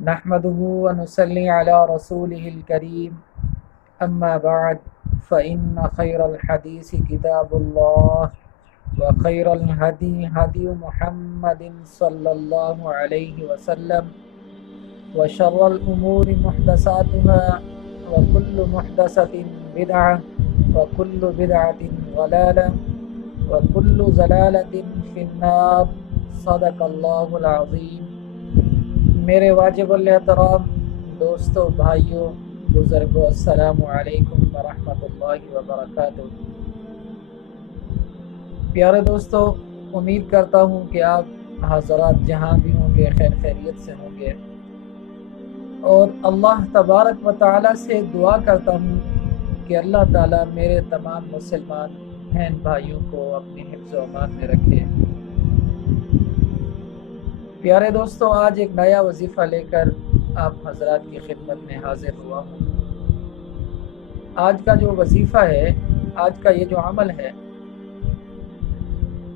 نحمده ونصلي على رسوله الكريم أما بعد فإن خير الحديث كتاب الله وخير الهدي هدي محمد صلى الله عليه وسلم وشر الأمور محدثاتها وكل محدثة بدعة وكل بدعة ضلالة وكل ضلالة في النار صدق الله العظيم۔ میرے واجب الاحترام دوستو، بھائیوں، بزرگوں، السلام علیکم ورحمۃ اللہ وبرکاتہ۔ پیارے دوستو، امید کرتا ہوں کہ آپ حضرات جہاں بھی ہوں گے خیر خیریت سے ہوں گے، اور اللہ تبارک و تعالیٰ سے دعا کرتا ہوں کہ اللہ تعالیٰ میرے تمام مسلمان بہن بھائیوں کو اپنی حفظ و امان میں رکھے۔ پیارے دوستو، آج ایک نیا وظیفہ لے کر آپ حضرات کی خدمت میں حاضر ہوا ہوں۔ آج کا جو وظیفہ ہے، آج کا یہ جو عمل ہے،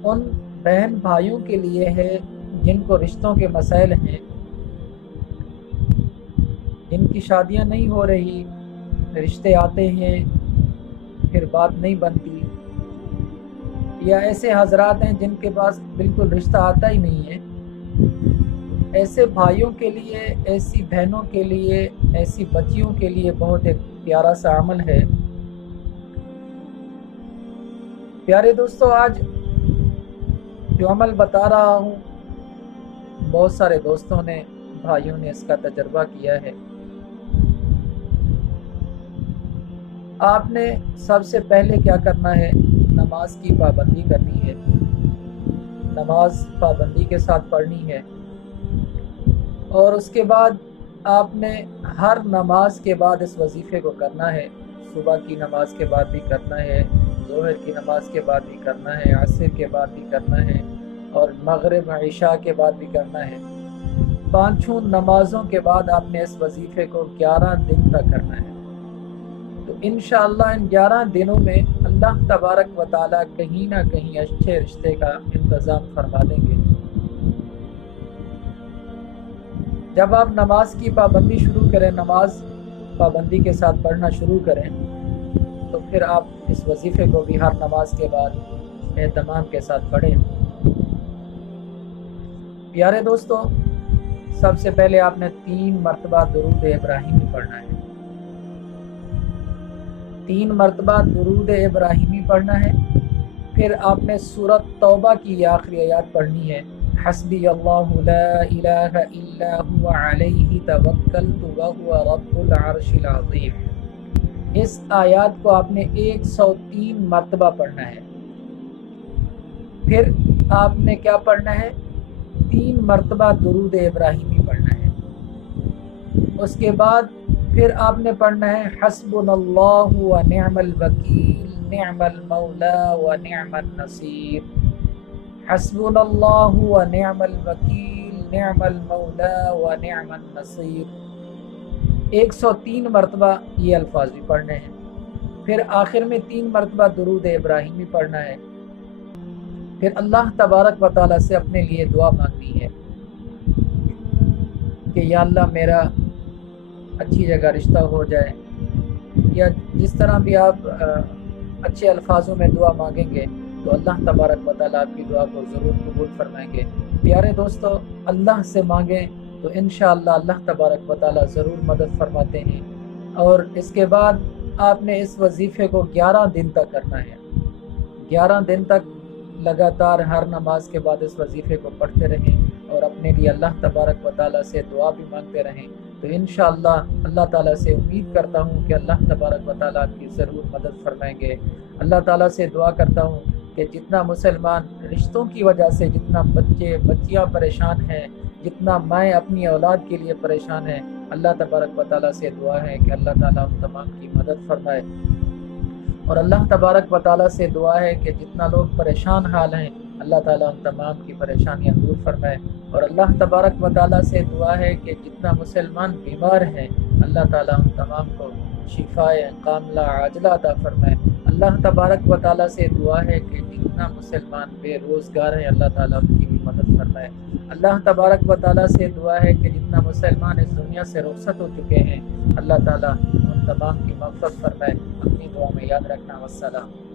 ان بہن بھائیوں کے لیے ہے جن کو رشتوں کے مسائل ہیں، جن کی شادیاں نہیں ہو رہی، رشتے آتے ہیں پھر بات نہیں بنتی، یا ایسے حضرات ہیں جن کے پاس بالکل رشتہ آتا ہی نہیں ہے۔ ایسے بھائیوں کے لیے، ایسی بہنوں کے لیے، ایسی بچیوں کے لیے بہت ایک پیارا سا عمل ہے۔ پیارے دوستو، آج جو عمل بتا رہا ہوں، بہت سارے دوستوں نے، بھائیوں نے اس کا تجربہ کیا ہے۔ آپ نے سب سے پہلے کیا کرنا ہے؟ نماز کی پابندی کرنی ہے، نماز پابندی کے ساتھ پڑھنی ہے، اور اس کے بعد آپ نے ہر نماز کے بعد اس وظیفے کو کرنا ہے۔ صبح کی نماز کے بعد بھی کرنا ہے، ظہر کی نماز کے بعد بھی کرنا ہے، عصر کے بعد بھی کرنا ہے، اور مغرب عشاء کے بعد بھی کرنا ہے۔ پانچوں نمازوں کے بعد آپ نے اس وظیفے کو 11 دن تک کرنا ہے۔ تو انشاءاللہ ان 11 دنوں میں اللہ تبارک و تعالیٰ کہیں نہ کہیں اچھے رشتے کا انتظام فرما دیں گے۔ جب آپ نماز کی پابندی شروع کریں، نماز پابندی کے ساتھ پڑھنا شروع کریں، تو پھر آپ اس وظیفے کو بھی ہر نماز کے بعد اہتمام کے ساتھ پڑھیں۔ پیارے دوستو، سب سے پہلے آپ نے 3 مرتبہ درود ابراہیمی پڑھنا ہے۔ 3 مرتبہ درود ابراہیمی پڑھنا ہے۔ پھر آپ نے سورۃ توبہ کی یہ آخری آیات پڑھنی ہے، حسبی اللہ لا الہ الا هو علیہ توکلت وہو رب العرش العظیم۔ اس آیات کو آپ نے 103 مرتبہ پڑھنا ہے۔ پھر آپ نے کیا پڑھنا ہے؟ 3 مرتبہ درود ابراہیمی پڑھنا ہے۔ اس کے بعد پھر آپ نے پڑھنا ہے حسبنا اللہ ونعم الوکیل نعم المولا ونعم النصیر۔ حسبنا اللہ ونعم الوکیل نعم المولا ونعم النصیر۔ 103 مرتبہ یہ الفاظ بھی پڑھنے ہیں۔ پھر آخر میں 3 مرتبہ درود ابراہیمی پڑھنا ہے۔ پھر اللہ تبارک و تعالیٰ سے اپنے لیے دعا مانگنی ہے کہ یا اللہ میرا اچھی جگہ رشتہ ہو جائے، یا جس طرح بھی آپ اچھے الفاظوں میں دعا مانگیں گے تو اللہ تبارک و تعالیٰ آپ کی دعا کو ضرور قبول فرمائیں گے۔ پیارے دوستو، اللہ سے مانگیں تو انشاءاللہ اللہ تبارک و تعالیٰ ضرور مدد فرماتے ہیں۔ اور اس کے بعد آپ نے اس وظیفے کو 11 دن تک کرنا ہے۔ 11 دن تک لگاتار ہر نماز کے بعد اس وظیفے کو پڑھتے رہیں، اور اپنے لیے اللہ تبارک و تعالیٰ سے دعا بھی مانگتے رہیں۔ تو انشاءاللہ اللہ تعالیٰ سے امید کرتا ہوں کہ اللہ تبارک و تعالیٰ آپ کی ضرور مدد فرمائیں گے۔ اللہ تعالیٰ سے دعا کرتا ہوں کہ جتنا مسلمان رشتوں کی وجہ سے، جتنا بچے بچیاں پریشان ہیں، جتنا مائیں اپنی اولاد کے لیے پریشان ہیں، اللہ تبارک و تعالیٰ سے دعا ہے کہ اللہ تعالیٰ ان تمام کی مدد فرمائے۔ اور اللہ تبارک و تعالیٰ سے دعا ہے کہ جتنا لوگ پریشان حال ہیں، اللہ تعالیٰ ان تمام کی پریشانیاں دور فرمائے۔ اور اللہ تبارک و تعالیٰ سے دعا ہے کہ جتنا مسلمان بیمار ہیں، اللہ تعالیٰ ان تمام کو شفائے کاملہ عاجلہ عطا فرمائے۔ اللہ تبارک و تعالیٰ سے دعا ہے کہ جتنا مسلمان بے روزگار ہیں اللہ تعالیٰ ان کی بھی مدد فرمائے۔ اللہ تبارک و تعالیٰ سے دعا ہے کہ جتنا مسلمان اس دنیا سے رخصت ہو چکے ہیں اللہ تعالیٰ ان تمام کی مغفرت فرمائے۔ اپنی دعا میں یاد رکھنا۔ والسلام۔